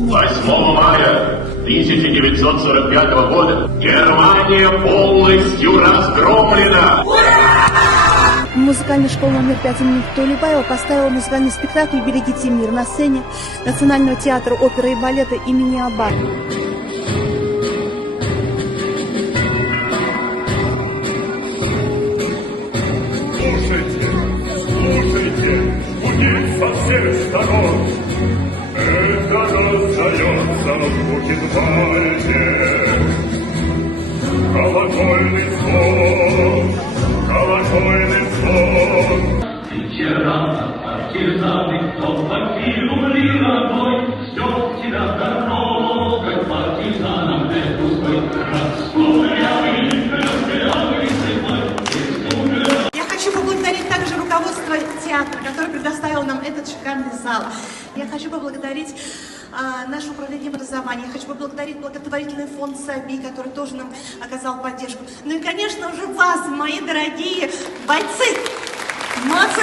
8 мая 1945 года Германия полностью разгромлена. Музыкальная школа номер 5 имени Тулебаева поставила музыкальный спектакль «Берегите мир» на сцене Национального театра оперы и балета имени Аббат. Слушайте, гудит со всех сторон. Это раздается на Бухенвальде. Колокольный звон, колокольный звон. Вечера партизаны, кто покинули родной, ждет тебя дорога, партизанам не пустой. Я хочу поблагодарить также руководство театра, которое предоставило нам этот шикарный зал. Я хочу поблагодарить наше управление образования. Я хочу поблагодарить благотворительный фонд САБИ, который тоже нам оказал поддержку. Ну и, конечно же, вас, мои дорогие бойцы. Молодцы!